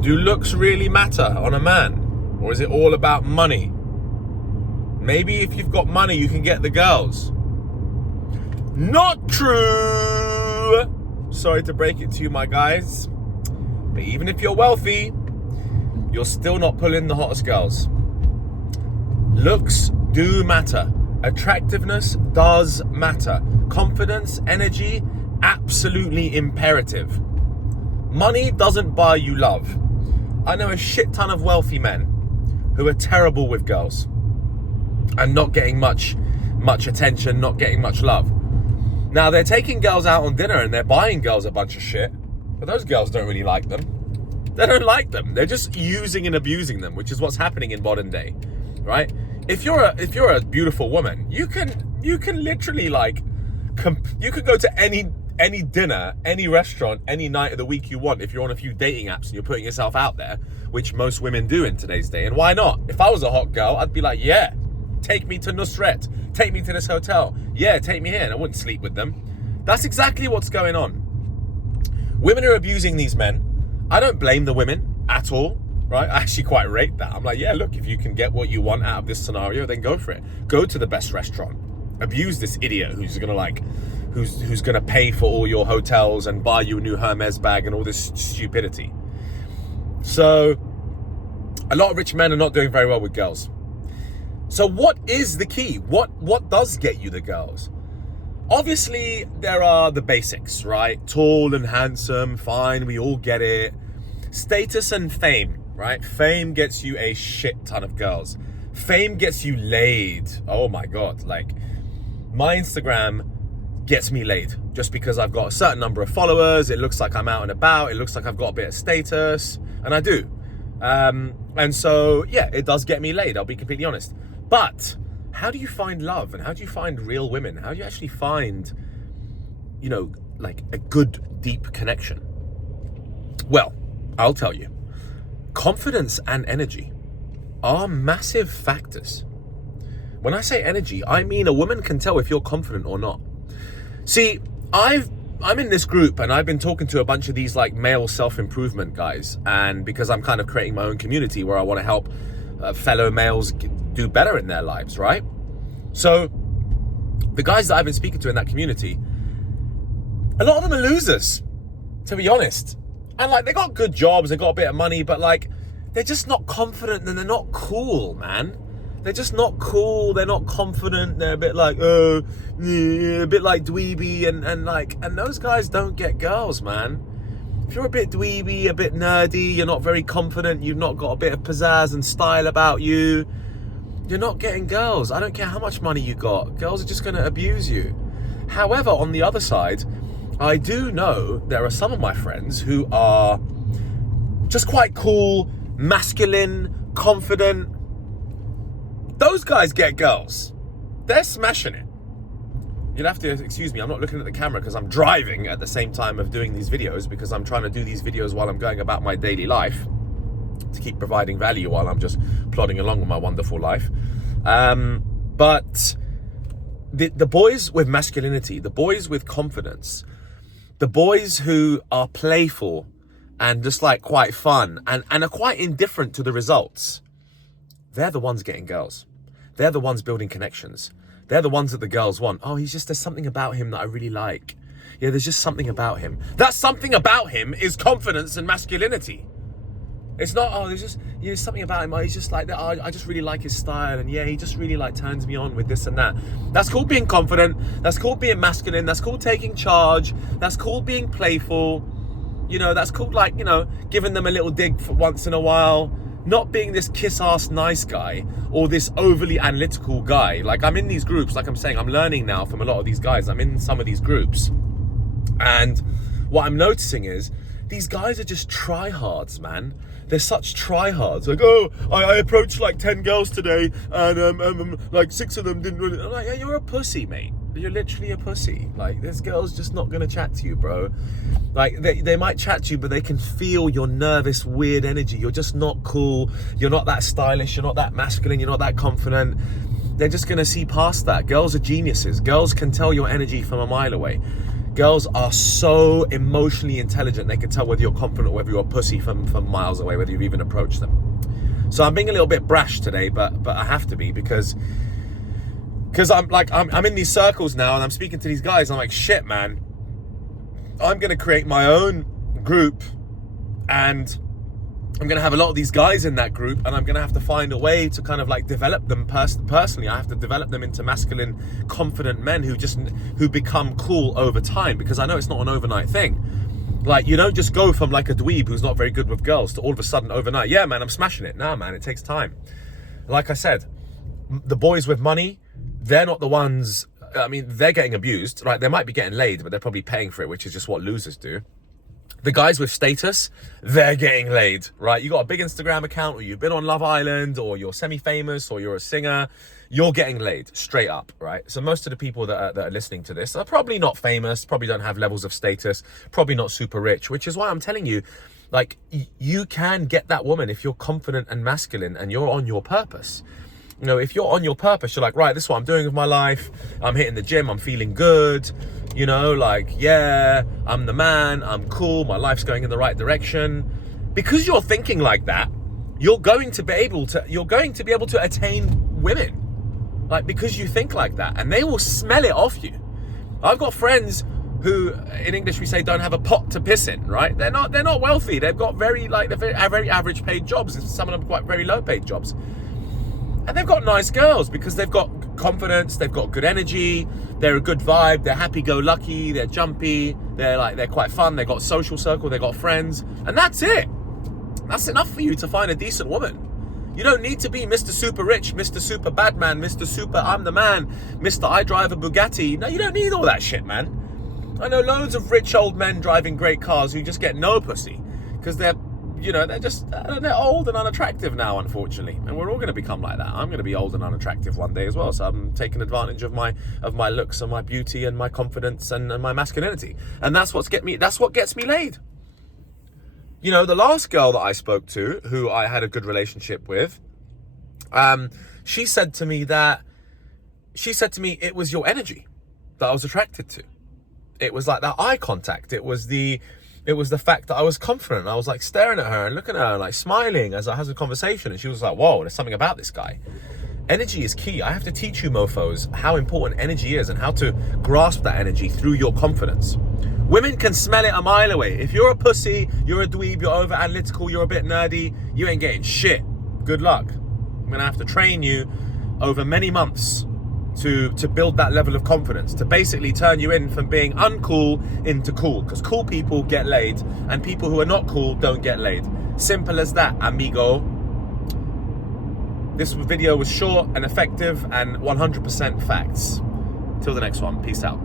Do looks really matter on a man? Or is it all about money? Maybe if you've got money, you can get the girls. Not true! Sorry to break it to you, my guys. But even if you're wealthy, you're still not pulling the hottest girls. Looks do matter. Attractiveness does matter. Confidence, energy, absolutely imperative. Money doesn't buy you love. I know a shit ton of wealthy men who are terrible with girls and not getting much attention, not getting much love. Now, they're taking girls out on dinner and they're buying girls a bunch of shit, but those girls don't really like them. They don't like them. They're just using and abusing them, which is what's happening in modern day, right? If you're a beautiful woman, you can literally you could go to any dinner, any restaurant, any night of the week you want if you're on a few dating apps and you're putting yourself out there, which most women do in today's day. And why not? If I was a hot girl, I'd be like, yeah, take me to Nusret, take me to this hotel, yeah, take me here, and I wouldn't sleep with them. That's exactly what's going on. Women are abusing these men. I don't blame the women at all, right? I actually quite rate that. I'm like, yeah, look, if you can get what you want out of this scenario, then go for it. Go to the best restaurant. Abuse this idiot who's gonna pay for all your hotels and buy you a new Hermes bag and all this stupidity. So a lot of rich men are not doing very well with girls. So what is the key? What does get you the girls? Obviously, there are the basics, right? Tall and handsome, fine, we all get it. Status and fame, right? Fame gets you a shit ton of girls. Fame gets you laid. Oh my God, like my Instagram gets me laid just because I've got a certain number of followers. It looks like I'm out and about. It looks like I've got a bit of status, and I do. And so, yeah, it does get me laid. I'll be completely honest. But how do you find love, and how do you find real women? How do you actually find, like a good, deep connection? Well, I'll tell you. Confidence and energy are massive factors. When I say energy, I mean a woman can tell if you're confident or not. See, I'm in this group and I've been talking to a bunch of these like male self-improvement guys, and because I'm kind of creating my own community where I want to help fellow males do better in their lives, right? So the guys that I've been speaking to in that community, a lot of them are losers, to be honest. And like, they got good jobs, they got a bit of money, but like, they're just not confident and they're not cool, man. They're just not cool. They're not confident. They're a bit like, a bit like dweeby, and those guys don't get girls, man. If you're a bit dweeby, a bit nerdy, you're not very confident, you've not got a bit of pizzazz and style about you, you're not getting girls. I don't care how much money you got. Girls are just going to abuse you. However, on the other side, I do know there are some of my friends who are just quite cool, masculine, confident. Those guys get girls. They're smashing it. You'll have to excuse me, I'm not looking at the camera because I'm driving at the same time of doing these videos, because I'm trying to do these videos while I'm going about my daily life to keep providing value while I'm just plodding along with my wonderful life. But the boys with masculinity, the boys with confidence, the boys who are playful and just like quite fun and are quite indifferent to the results, they're the ones getting girls. They're the ones building connections. They're the ones that the girls want. Oh, there's something about him that I really like. Yeah, there's just something about him. That something about him is confidence and masculinity. It's not, there's something about him. Oh, he's just like that. Oh, I just really like his style. And yeah, he just really like turns me on with this and that. That's called being confident. That's called being masculine. That's called taking charge. That's called being playful. That's called giving them a little dig for once in a while. Not being this kiss-ass nice guy or this overly analytical guy. Like, I'm in these groups, like I'm saying, I'm learning now from a lot of these guys. I'm in some of these groups. And what I'm noticing is these guys are just tryhards, man. They're such tryhards. Like, oh, I approached like 10 girls today and like 6 of them didn't really... I'm like, yeah, you're a pussy, mate. You're literally a pussy. Like, this girl's just not gonna chat to you, bro. Like, they might chat to you, but they can feel your nervous, weird energy. You're just not cool. You're not that stylish. You're not that masculine. You're not that confident. They're just gonna see past that. Girls are geniuses. Girls can tell your energy from a mile away. Girls are so emotionally intelligent. They can tell whether you're confident or whether you're a pussy from miles away, whether you've even approached them. So I'm being a little bit brash today, but I have to be because I'm in these circles now and I'm speaking to these guys. And I'm like, shit, man, I'm going to create my own group and I'm going to have a lot of these guys in that group, and I'm going to have to find a way to kind of like develop them personally. I have to develop them into masculine, confident men who become cool over time, because I know it's not an overnight thing. Like, you don't just go from like a dweeb who's not very good with girls to all of a sudden overnight, yeah, man, I'm smashing it. Nah, man, it takes time. Like I said, the boys with money, they're not the ones, I mean, they're getting abused, right? They might be getting laid, but they're probably paying for it, which is just what losers do. The guys with status, they're getting laid, right? You got a big Instagram account, or you've been on Love Island, or you're semi-famous, or you're a singer, you're getting laid straight up, right? So most of the people that are listening to this are probably not famous, probably don't have levels of status, probably not super rich, which is why I'm telling you, like, you can get that woman if you're confident and masculine and you're on your purpose. You know, if you're on your purpose, you're like, right, this is what I'm doing with my life. I'm hitting the gym. I'm feeling good. You know, like, yeah, I'm the man. I'm cool. My life's going in the right direction. Because you're thinking like that, you're going to be able to attain women. Like, because you think like that, and they will smell it off you. I've got friends who, in English we say, don't have a pot to piss in, right? They're not wealthy. They've got very average paid jobs. Some of them quite very low paid jobs. And they've got nice girls because they've got confidence, they've got good energy, they're a good vibe, they're happy-go-lucky, they're jumpy, they're quite fun, they've got a social circle, they've got friends, and that's it. That's enough for you to find a decent woman. You don't need to be Mr. Super Rich, Mr. Super Bad Man, Mr. Super I'm the Man, Mr. I Drive a Bugatti. No, you don't need all that shit, man. I know loads of rich old men driving great cars who just get no pussy because they're old and unattractive now, unfortunately, and we're all going to become like that. I'm going to be old and unattractive one day as well, so I'm taking advantage of my looks and my beauty and my confidence and my masculinity, and that's what gets me laid. You know, the last girl that I spoke to, who I had a good relationship with, she said to me it was your energy that I was attracted to. It was like that eye contact. It was the fact that I was confident. I was like staring at her and looking at her, like smiling as I had a conversation. And she was like, whoa, there's something about this guy. Energy is key. I have to teach you mofos how important energy is and how to grasp that energy through your confidence. Women can smell it a mile away. If you're a pussy, you're a dweeb, you're over analytical, you're a bit nerdy, you ain't getting shit. Good luck. I'm going to have to train you over many months to build that level of confidence, to basically turn you in from being uncool into cool, because cool people get laid and people who are not cool don't get laid. Simple as that, amigo. This video was short and effective and 100% facts. Till the next one, peace out.